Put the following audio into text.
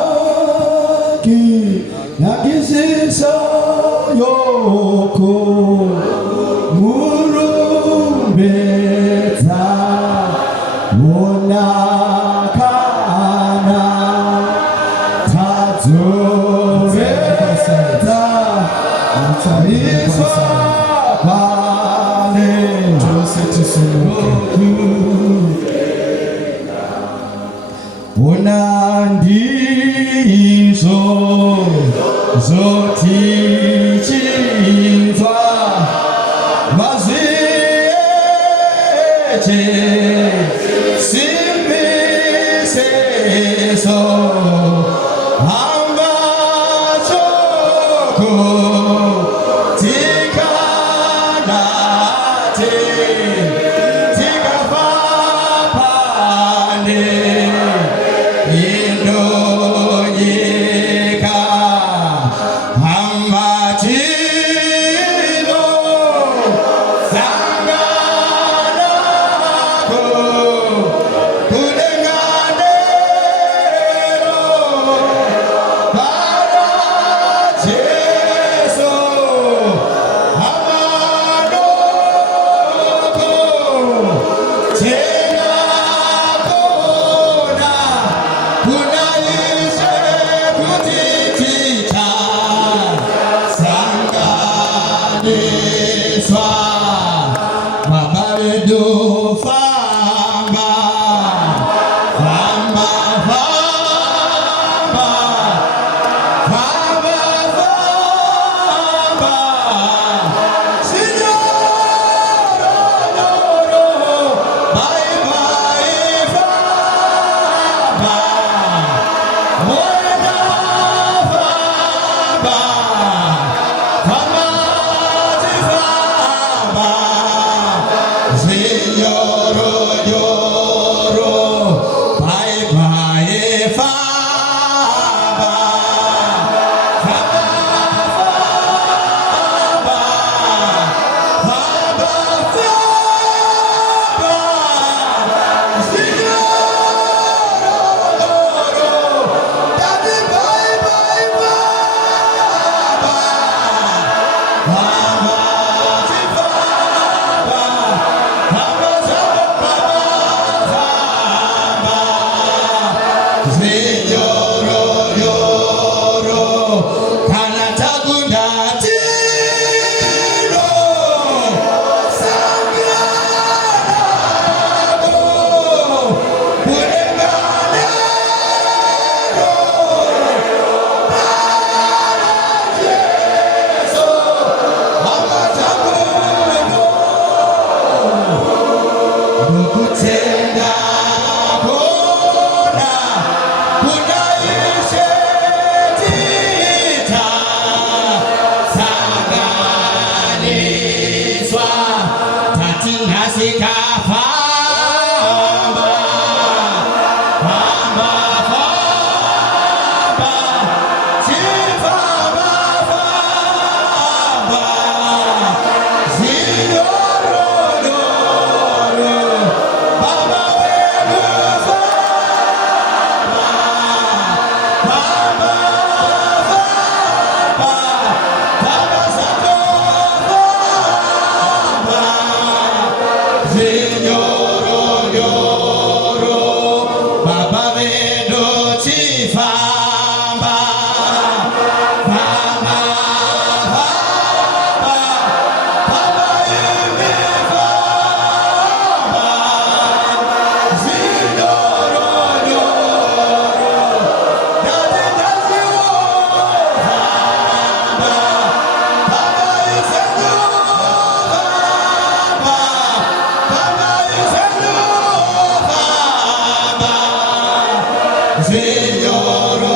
yakanaki nakisisa yoko murumbeta monakana tazoreta iswa pale onandizo zotichinzwa mazieche simbiseso ambachoko tikanate tikapapane indoyeka ambatino sanganako kudenganero para Jesu amanoko tenakona kunaishe kutitita sanganiswa mabaredo famba famba famba famba famba signoro noro bye bye famba moeda famba famba ti famba signoro yoro bye bye famba famba famba famba famba signoro loro daddy bye bye famba famba ti famba famba famba famba signoro yoro kana takundatiro sanganako kudenganero Jesu amatakuno nokutenda kona kunaishe tita sanganiswa tatinasika famba famba famba chifamba famba signoro yoro baba wewe famba famba famba famba santo famba signoro yoro baba vedo chifamba famba famba famba ime famba signoro yoro date date famba famba isendu famba famba isendu famba signoro